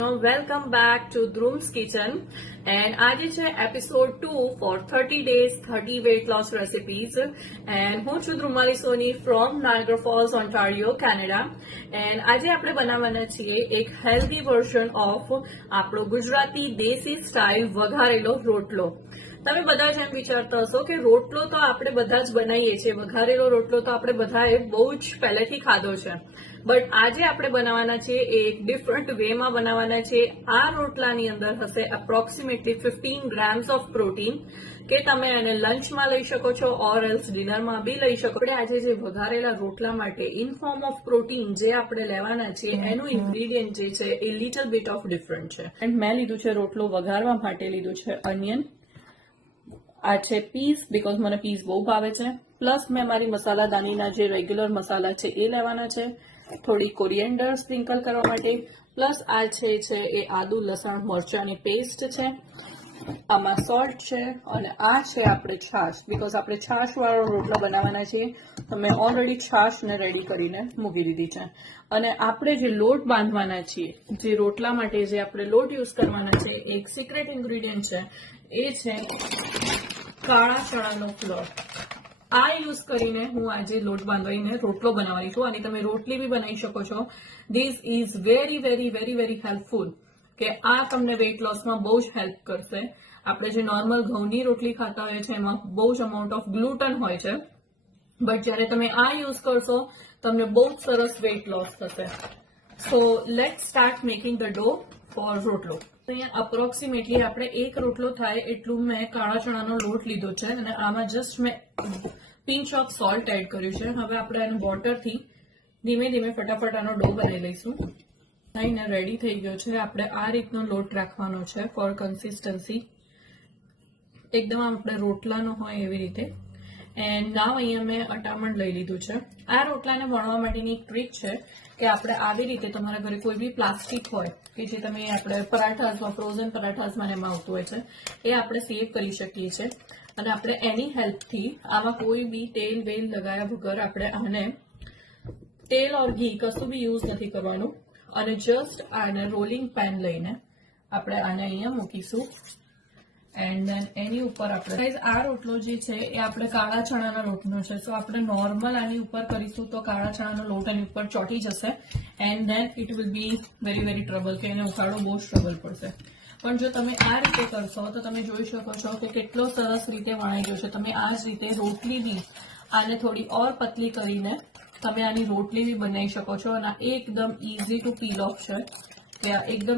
Welcome back to Dhru's Kitchen and આજે છે episode 2 for 30 days 30 weight loss recipes and હું છું ધ્રુમાલી સોની from Niagara Falls, Ontario, Canada and આજે આપણે બનાવવાના છીએ એક હેલ્ધી વર્ઝન ઓફ આપણો ગુજરાતી દેશી સ્ટાઇલ વઘારેલો રોટલો. તમે બધા જ એમ વિચારતા હશો કે રોટલો તો આપણે બધા જ બનાવીએ છીએ, વઘારેલો રોટલો તો આપણે બધાએ બહુ જ પહેલેથી ખાધો છે, બટ આજે આપણે બનાવવાના છીએ એક ડિફરન્ટ વેમાં બનાવવાના છે. આ રોટલાની અંદર હશે અપ્રોક્સિમેટલી 15 ગ્રામ્સ ઓફ પ્રોટીન કે તમે એને લંચમાં લઈ શકો છો ઓર એલ્સ ડિનરમાં બી લઈ શકો. આપણે આજે જે વઘારેલા રોટલા માટે ઇન ફોર્મ ઓફ પ્રોટીન જે આપણે લેવાના છે એનું ઇન્ગ્રેડિયન્ટ જે છે એ લિટલ બીટ ઓફ ડિફરન્ટ છે. એન્ડ મેં લીધું છે રોટલો વઘારવા માટે લીધું છે અનિયન, આ છે પીસ બીકોઝ મને પીસ બહુ ભાવે છે, પ્લસ મેં મારી મસાલાદાનીના જે રેગ્યુલર મસાલા છે એ લેવાના છે, થોડી કોરિએન્ડર સ્પ્રિંકલ કરવા માટે, પ્લસ આ છે એ આદુ લસણ મરચાની પેસ્ટ છે, આમાં સોલ્ટ છે અને આ છે આપણે છાશ બીકોઝ આપણે છાશ વાળો રોટલો બનાવવાના છીએ તો મેં ઓલરેડી છાશને રેડી કરીને મૂકી દીધી છે. અને આપણે જે લોટ બાંધવાના છીએ, જે રોટલા માટે જે આપણે લોટ યુઝ કરવાના છે, એક સિક્રેટ ઇન્ગ્રેડિયન્ટ છે એ છે કાળા ચણાનો ફ્લોર. આ યુઝ કરીને હું આજે લોટ બાંધીને રોટલો બનાવવાની છું અને તમે રોટલી બી બનાવી શકો છો. This is very very very very helpful કે આ તમને વેઇટ લોસમાં બહુ જ હેલ્પ કરશે. આપણે જે નોર્મલ ઘઉંની રોટલી ખાતા હોય છે એમાં બહુ જ અમાઉન્ટ ઓફ ગ્લુટન હોય છે, બટ જ્યારે તમે આ યુઝ કરશો તમને બહુ જ સરસ વેઇટ લોસ થશે. So let's start making the dough for rotlo. અહીંયા અપ્રોક્સિમેટલી આપણે એક રોટલો થાય એટલું મેં કાળા ચણાનો લોટ લીધો છે અને આમાં જસ્ટ મેં પિંચ ઓફ સોલ્ટ એડ કર્યું છે. હવે આપણે આનું વોટરથી ધીમે ધીમે ફટાફટ આનો ડો બનાવી લઈશું. થઈને રેડી થઈ ગયો છે. આપણે આ રીતનો લોટ રાખવાનો છે ફોર કન્સિસ્ટન્સી, એકદમ આપણે રોટલાનો હોય એવી રીતે. એન્ડ નાવ અહીંયા મેં અટામણ લઈ લીધું છે. આ રોટલાને વણવા માટેની એક ટ્રીક છે કે આપણે આવી રીતે તમારા ઘરે કોઈ બી પ્લાસ્ટિક હોય કે જે તમે આપણે પરાઠાસમાં ફ્રોઝન પરાઠાસમાં એમાં આવતું હોય છે એ આપણે સેવ કરી શકીએ છીએ અને આપણે એની હેલ્પથી આમાં કોઈ બી તેલ વેલ લગાવ્યા વગર આપણે આને તેલ ઓર ઘી કશું બી યુઝ નથી કરવાનું અને જસ્ટ આને રોલિંગ પેન લઈને આપણે આને અહીંયા મૂકીશું એન્ડ દેન એની ઉપર આપણે આ રોટલો જે છે એ આપણે કાળા ચણાના લોટનો છે, સો આપણે નોર્મલ આની ઉપર કરીશું તો કાળા ચણાનો લોટ એની ઉપર ચોંટી જશે and then it will be very very trouble કે એને ઉખાડો બહુ જ ટ્રબલ પડશે. પણ જો તમે આ રીતે કરશો તો તમે જોઈ શકો છો કે કેટલો સરસ રીતે વણાઈ ગયો છે. તમે આ જ રીતે રોટલી બી આને થોડી ઓર પતલી કરીને તમે આની રોટલી બી બનાવી શકો છો અને એકદમ ઇઝી ટુ પીલ ઓફ છે કે એકદમ